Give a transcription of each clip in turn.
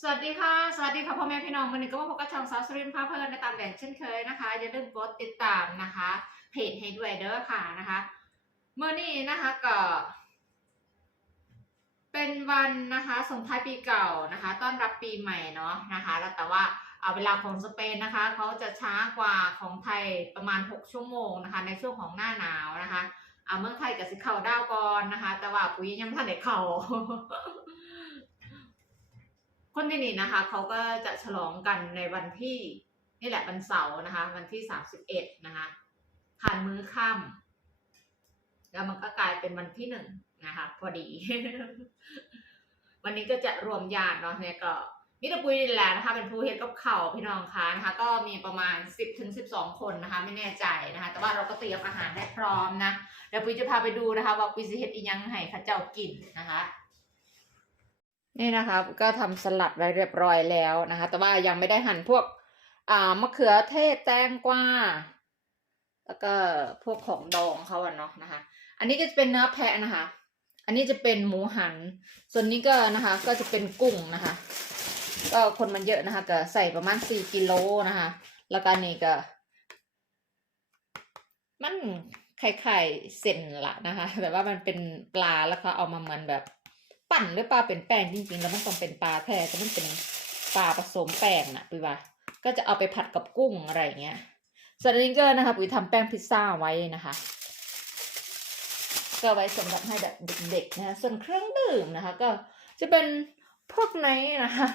สวัสดีค่ะ สวัสดีค่ะพ่อแม่พี่น้องวันนี้ก็มาพบกับช่องสาวสรินทร์พาเพลินในตามแบบเช่นเคยนะคะ อย่าลืมกดติดตามนะคะเพจให้ด้วยเด้อค่ะนะคะเมื่อนี้นะคะก็เป็นวันนะคะส่งท้ายปีเก่านะคะ ต้อนรับปีใหม่เนาะนะคะ แล้วแต่ว่าเอาเวลาของสเปนนะคะเขาจะช้ากว่าของไทยประมาณ 6 ชั่วโมงนะคะ ในช่วงของหน้าหนาวนะคะอ่าเมืองไทยกับสิเข่าดาวก่อนนะคะ แต่ว่าปุ้ยยังไม่ทันได้เข่า คนที่นี่นะคะเขาก็จะฉลองกันในวันที่นี่แหละวันเสาร์นะคะ วันที่สามสิบเอ็ดนะคะผ่านมื้อค่ำแล้วมันก็กลายเป็นวันที่หนึ่งนะคะ พอดี วันนี้ก็จะรวมญาติเนาะเนี่ยก็มิตรปุยดีแหละนะคะ เป็นผู้เฮ็ดกับเข่าพี่น้องคะนะคะ ก็มีประมาณสิบถึงสิบสองคนนะคะ ไม่แน่ใจนะคะ แต่ว่าเราก็เตรียมอาหารให้พร้อมนะเดี๋ยวปุยจะพาไปดูนะคะ ว่าปุยจะเฮ็ดอีหยังให้ข้าเจ้ากินนะคะ นี่นะคะก็ทำสลัดไว้เรียบร้อยแล้วนะคะ แต่ว่ายังไม่ได้หั่นพวกอ่ามะเขือเทศแตงกวาแล้วก็พวกของดองเขาอะเนาะนะคะ อันนี้ก็จะเป็นเนื้อแพะนะคะ อันนี้จะเป็นหมูหัน ส่วนนี้ก็นะคะ ก็จะเป็นกุ้งนะคะ ก็คนมันเยอะนะคะ ก็ใส่ประมาณสี่กิโลนะคะ แล้วก็นี่ก็ มันไข่ไข่เส้นละนะคะ แต่ว่ามันเป็นปลาแล้วเขาเอามาเหมือนแบบ ปั่นหรือปลาเป็นแป้งจริงๆ แล้วมันต้องเป็นปลาแท้แต่มันเป็นปลาผสมแป้งนะปุ้ยว่า ก็จะเอาไปผัดกับกุ้งอะไรเงี้ยส่วนอันนี้ก็นะคะปุ้ยทำแป้งพิซซ่าไว้นะคะ ก็ไว้สำหรับให้แบบเด็กๆนะส่วนเครื่องดื่มนะคะ ก็จะเป็นพวกไหนนะคะ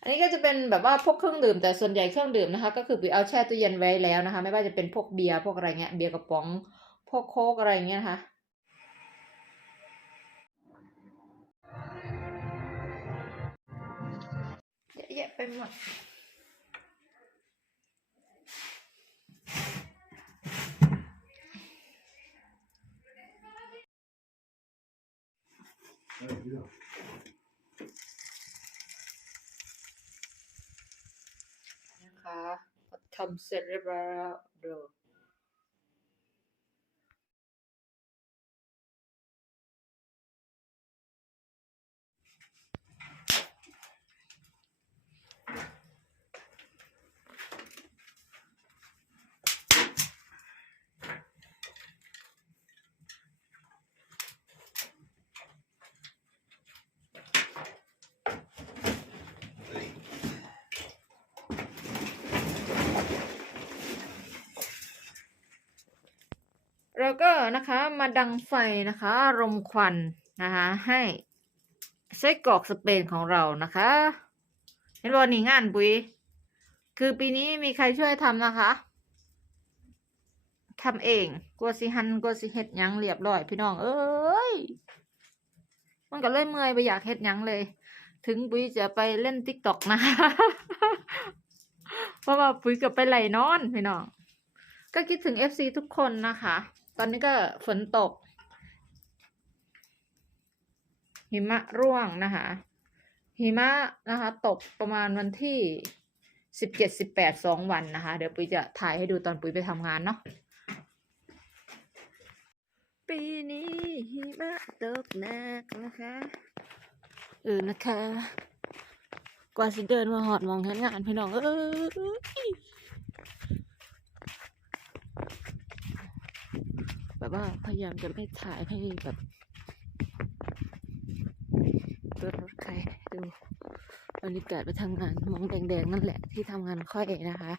อันนี้ก็จะเป็นแบบว่าพวกเครื่องดื่มแต่ส่วนใหญ่เครื่องดื่มนะคะ ก็คือปุ้ยเอาแช่ตู้เย็นไว้แล้วนะคะ ไม่ว่าจะเป็นพวกเบียร์พวกอะไรเงี้ยเบียร์กระป๋องพวกโค้กอะไรเงี้ยนะคะ ยะแยะไปหมด นะคะทำเสร็จเรียบร้อยแล้วเดี๋ยวเราก็นะคะมาดังไฟนะคะรมควันนะคะให้ไส้กรอกสเปนของเรานะคะ เห็นบอกนี่งานปุยคือปีนี้มีใครช่วยทำนะคะทำเองกลัวสิหันกลัวสิเฮ็ดยังเรียบร้อยพี่น้อง เอ้ยมันก็เลยเมื่อยไปอยากเฮ็ดยังเลย ถึงปุ้ยจะไปเล่นติ๊กต็อกนะเพราะว่าปุ้ยก็ไปไหลนอนพี่น้องก็คิดถึง FC ทุกคนนะคะ ตอนนี้ก็ฝนตก หิมะร่วงนะคะ หิมะนะคะ ตกประมาณวันที่สิบเจ็ดสิบแปดสองวันนะคะ เดี๋ยวปุ้ยจะถ่ายให้ดูตอนปุ้ยไปทำงานเนาะปีนี้หิมะตกหนักนะคะเออนะคะ กว่าสิเดินมาหอดมองเห็นงานพี่น้องเออ แบบว่าพยายามจะไม่ถ่ายให้แบบรถรถใครดูบรรยากาศไปทำงานมองแดงๆนั่นแหละที่ทำงานค่อยนะคะ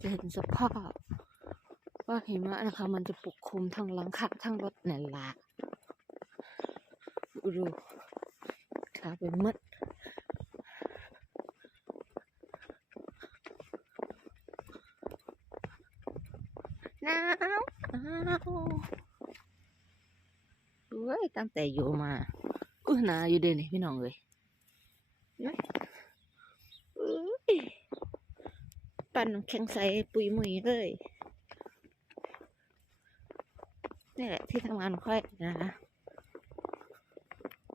จะเห็นสภาพว่าหิมะนะคะ มันจะปกคลุมทั้งหลังคาทั้งรถนั่นละดูดูขาเป็นมืดหนาว หนาวเฮ้ยตั้งแต่อยู่มาอุ้ยนาอยู่เด่นพี่น้องเลยนไหมเอ้ยปั่นแข็งใสปุยมุยเลยนี่แหละที่ทำงานค่อยนะคะ